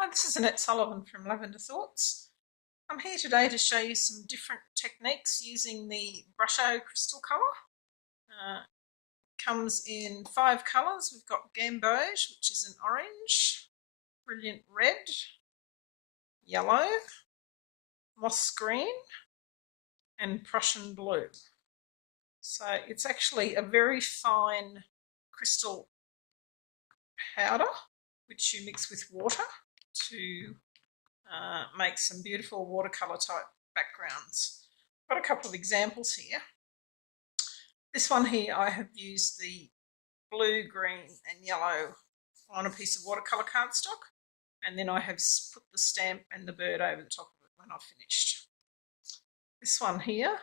Hi, this is Annette Sullivan from Lavender Thoughts. I'm here today to show you some different techniques using the Brusho Crystal Colour. Comes in 5 colours. We've got Gamboge, which is an orange, brilliant red, yellow, moss green, and Prussian blue. So it's actually a very fine crystal powder which you mix with water to make some beautiful watercolour type backgrounds. I've got a couple of examples here. This one here I have used the blue, green and yellow on a piece of watercolour cardstock, and then I have put the stamp and the bird over the top of it when I've finished. This one here,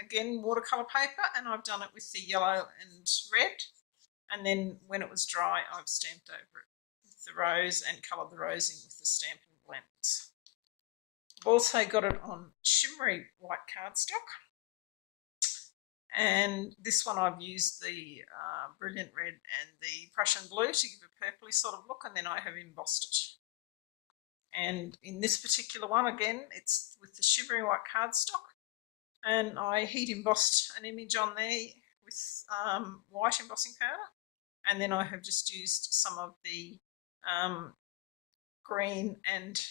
again watercolour paper, and I've done it with the yellow and red, and then when it was dry I've stamped over it with the rose and coloured the rose in with the stamping blends. I've also got it on shimmery white cardstock, and this one I've used the brilliant red and the Prussian blue to give a purpley sort of look, and then I have embossed it. And in this particular one, again, it's with the shimmery white cardstock, and I heat embossed an image on there with white embossing powder, and then I have just used some of the green and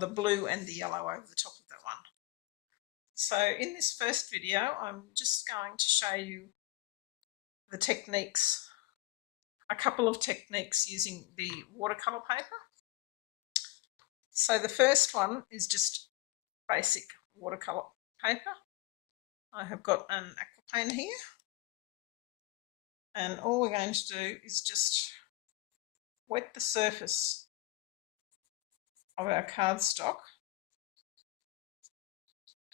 the blue and the yellow over the top of that one. So in this first video, I'm just going to show you the techniques, a couple of techniques using the watercolour paper. So the first one is just basic watercolour paper. I have got an aqua paint here, and all we're going to do is just wet the surface of our cardstock,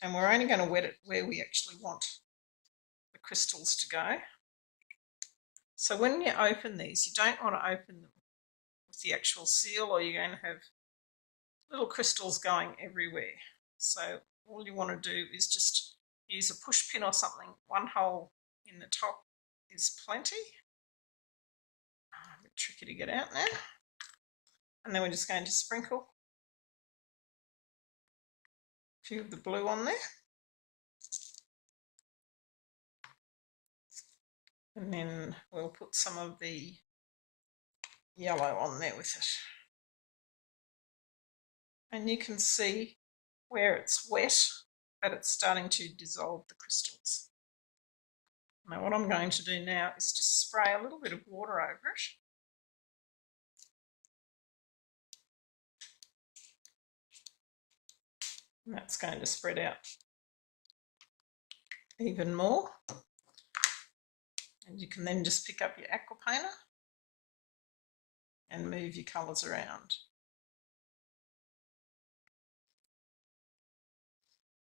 and we're only going to wet it where we actually want the crystals to go. So when you open these, you don't want to open them with the actual seal, or you're going to have little crystals going everywhere. So all you want to do is just use a push pin or something. One hole in the top is plenty. A bit tricky to get out now. And then we're just going to sprinkle a few of the blue on there. And then we'll put some of the yellow on there with it. And you can see where it's wet that it's starting to dissolve the crystals. Now what I'm going to do now is just spray a little bit of water over it. And that's going to spread out even more. And you can then just pick up your aqua painter and move your colours around.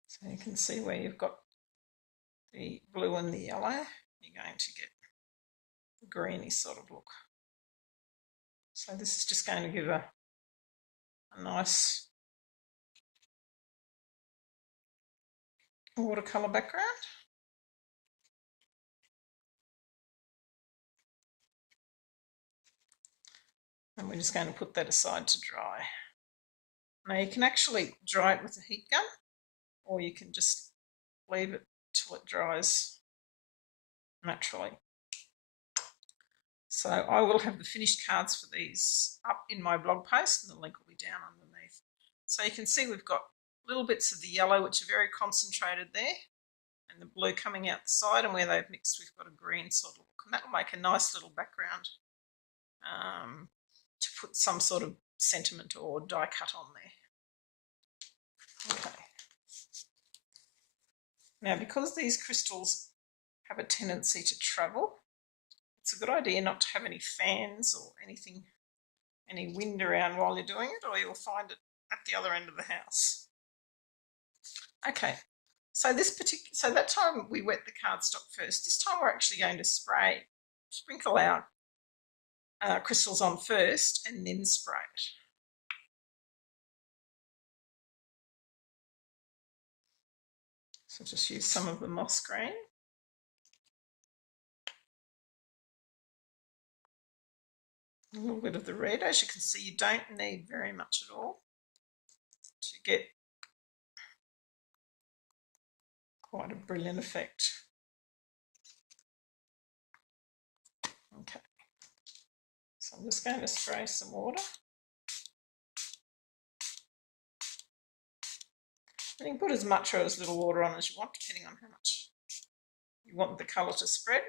So you can see where you've got the blue and the yellow, you're going to get the greeny sort of look. So this is just going to give a nice watercolour background. And we're just going to put that aside to dry. Now you can actually dry it with a heat gun, or you can just leave it till it dries naturally. So I will have the finished cards for these up in my blog post, and the link will be down underneath. So you can see we've got little bits of the yellow which are very concentrated there, and the blue coming out the side, and where they've mixed we've got a green sort of look, and that will make a nice little background to put some sort of sentiment or die cut on there. Okay. Now because these crystals have a tendency to travel, it's a good idea not to have any fans or anything, any wind around while you're doing it, or you'll find it at the other end of the house. Okay, so that time we wet the cardstock first. This time we're actually going to sprinkle our crystals on first and then spray it. So just use some of the moss green. A little bit of the red. As you can see, you don't need very much at all to get quite a brilliant effect. Okay, so I'm just going to spray some water. And you can put as much or as little water on as you want, depending on how much you want the colour to spread.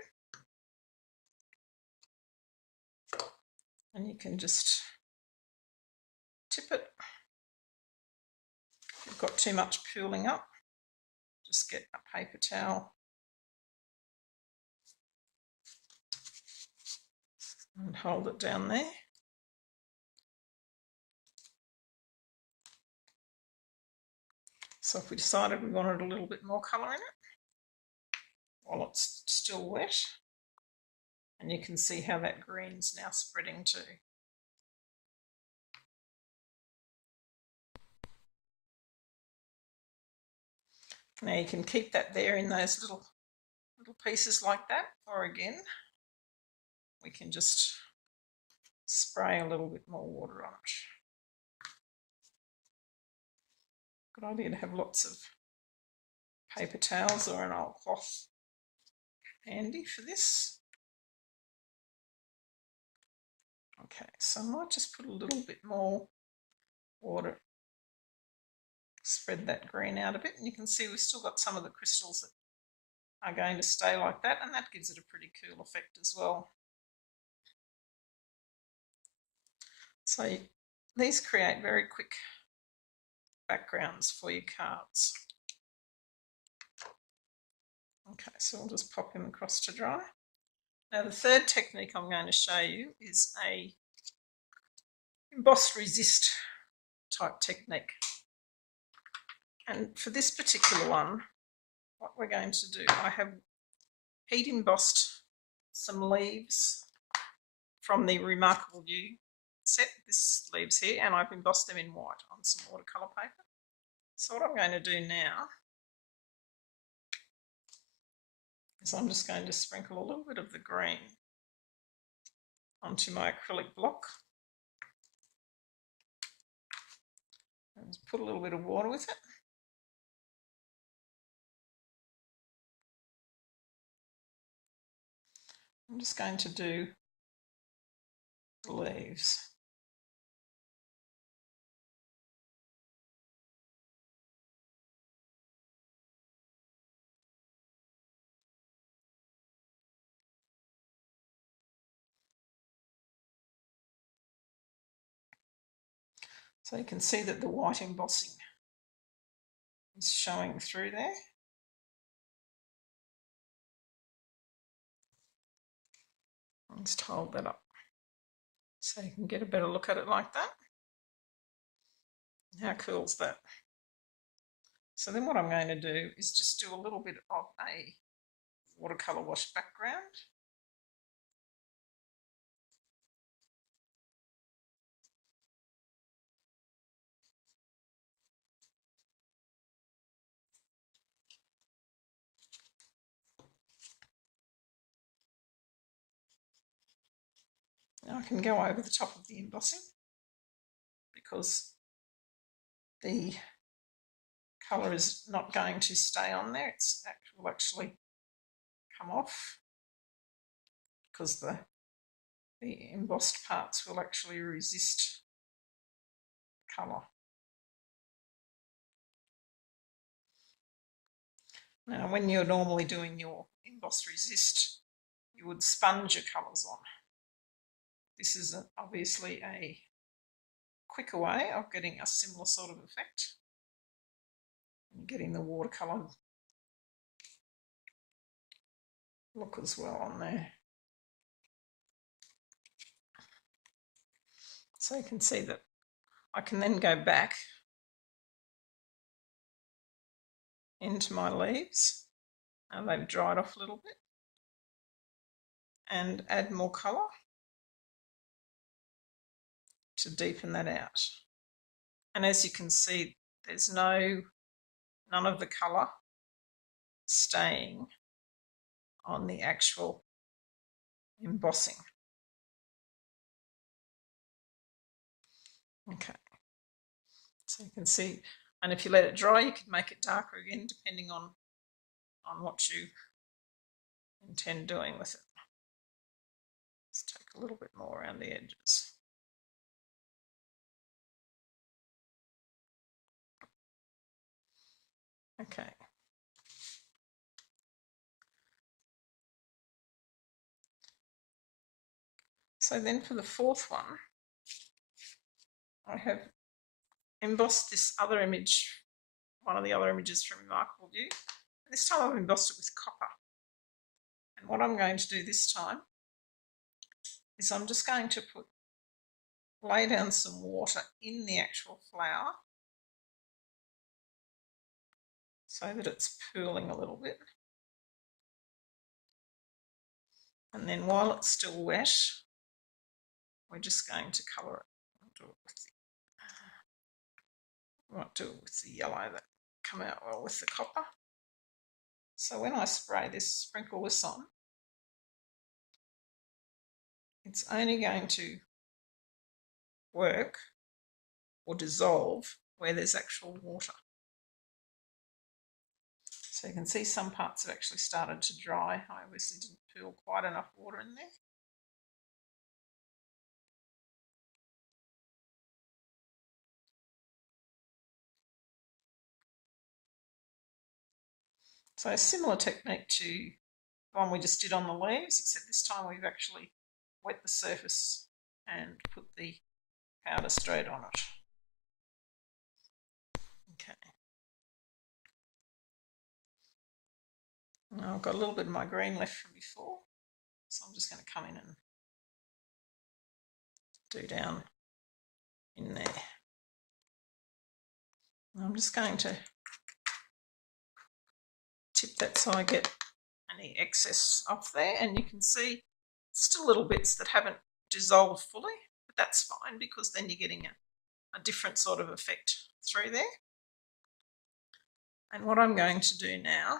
And you can just tip it. If you've got too much pooling up, just get a paper towel and hold it down there. So if we decided we wanted a little bit more colour in it while it's still wet, and you can see how that green's now spreading too. Now you can keep that there in those little pieces like that, or again, we can just spray a little bit more water on it. Good idea to have lots of paper towels or an old cloth handy for this. Okay, so I might just put a little bit more water, spread that green out a bit, and you can see we've still got some of the crystals that are going to stay like that, and that gives it a pretty cool effect as well. So these create very quick backgrounds for your cards. Okay, so we'll just pop them across to dry. Now the third technique I'm going to show you is a embossed resist type technique. And for this particular one, what we're going to do, I have heat embossed some leaves from the Remarkable You set, this leaves here, and I've embossed them in white on some watercolour paper. So what I'm going to do now is I'm just going to sprinkle a little bit of the green onto my acrylic block. And just put a little bit of water with it. I'm just going to do the leaves. So you can see that the white embossing is showing through there. I'll just hold that up so you can get a better look at it like that. How cool is that? So then what I'm going to do is just do a little bit of a watercolour wash background. Now I can go over the top of the embossing because the colour is not going to stay on there. It will actually come off because the embossed parts will actually resist colour. Now when you're normally doing your embossed resist, you would sponge your colours on. This is obviously a quicker way of getting a similar sort of effect and getting the watercolour look as well on there. So you can see that I can then go back into my leaves, and they've dried off a little bit, and add more colour to deepen that out. And as you can see, there's none of the colour staying on the actual embossing. Okay, so you can see, and if you let it dry, you can make it darker again, depending on what you intend doing with it. Let's take a little bit more around the edges. Okay. So then for the fourth one, I have embossed this other image, one of the other images from Remarkable View. This time I've embossed it with copper. And what I'm going to do this time is I'm just going to lay down some water in the actual flower so that it's pooling a little bit. And then while it's still wet, we're just going to colour it. Might do it with the yellow that come out well with the copper. So when I spray this, sprinkle this on, it's only going to work or dissolve where there's actual water. So you can see some parts have actually started to dry. I obviously didn't pool quite enough water in there. So a similar technique to the one we just did on the leaves, except this time we've actually wet the surface and put the powder straight on it. Okay. Now I've got a little bit of my green left from before, so I'm just going to come in and do down in there. And I'm just going to tip that so I get any excess off there, and you can see still little bits that haven't dissolved fully, but that's fine because then you're getting a different sort of effect through there. And what I'm going to do now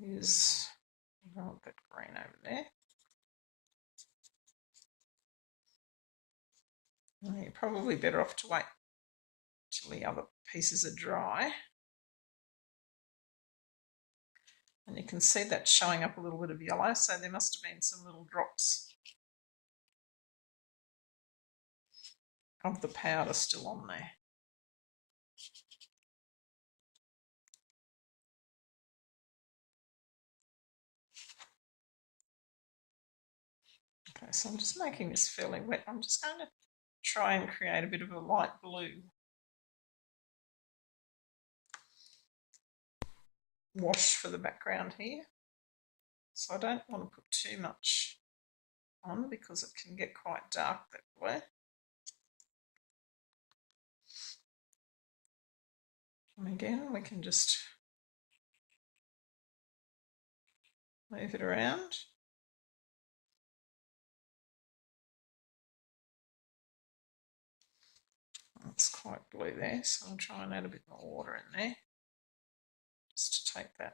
is, I'll put green over there. Well, you're probably better off to wait till the other pieces are dry. And you can see that showing up a little bit of yellow, so there must have been some little drops of the powder still on there. Okay, so I'm just making this fairly wet. I'm just going to try and create a bit of a light blue wash for the background here. So I don't want to put too much on because it can get quite dark that way. And again, we can just move it around. It's quite blue there, so I'll try and add a bit more water in there just to take that.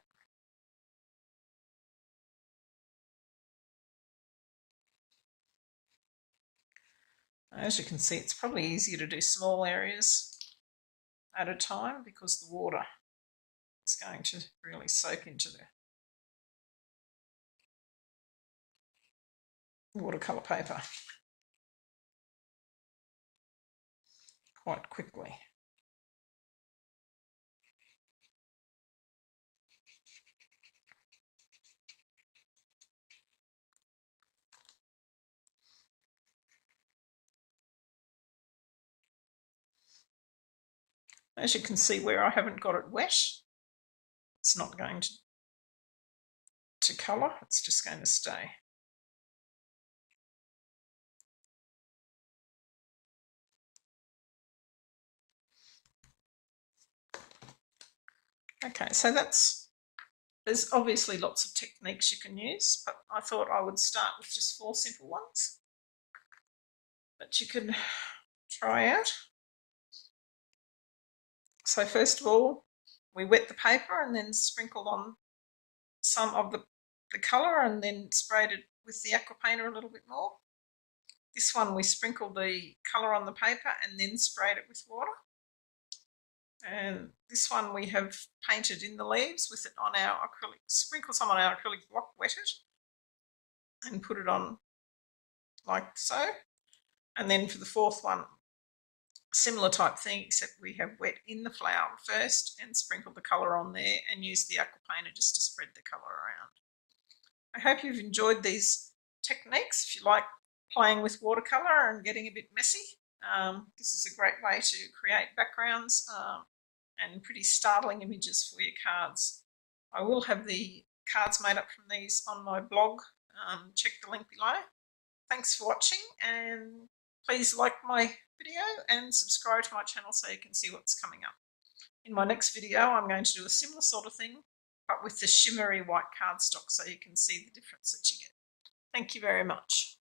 As you can see, it's probably easier to do small areas at a time because the water is going to really soak into the watercolour paper quite quickly. As you can see, where I haven't got it wet, it's not going to colour, it's just going to stay. Okay, so there's obviously lots of techniques you can use, but I thought I would start with just 4 simple ones that you can try out. So first of all, we wet the paper and then sprinkled on some of the colour and then sprayed it with the aqua painter a little bit more. This one we sprinkled the colour on the paper and then sprayed it with water. And this one we have painted in the leaves with it on our acrylic, sprinkle some on our acrylic block, wet it and put it on like so. And then for the fourth one, similar type thing, except we have wet in the flower first and sprinkled the colour on there and used the aqua painter just to spread the colour around. I hope you've enjoyed these techniques. If you like playing with watercolour and getting a bit messy, this is a great way to create backgrounds and pretty startling images for your cards. I will have the cards made up from these on my blog. Check the link below. Thanks for watching, and please like my video and subscribe to my channel so you can see what's coming up. In my next video I'm going to do a similar sort of thing, but with the shimmery white cardstock so you can see the difference that you get. Thank you very much.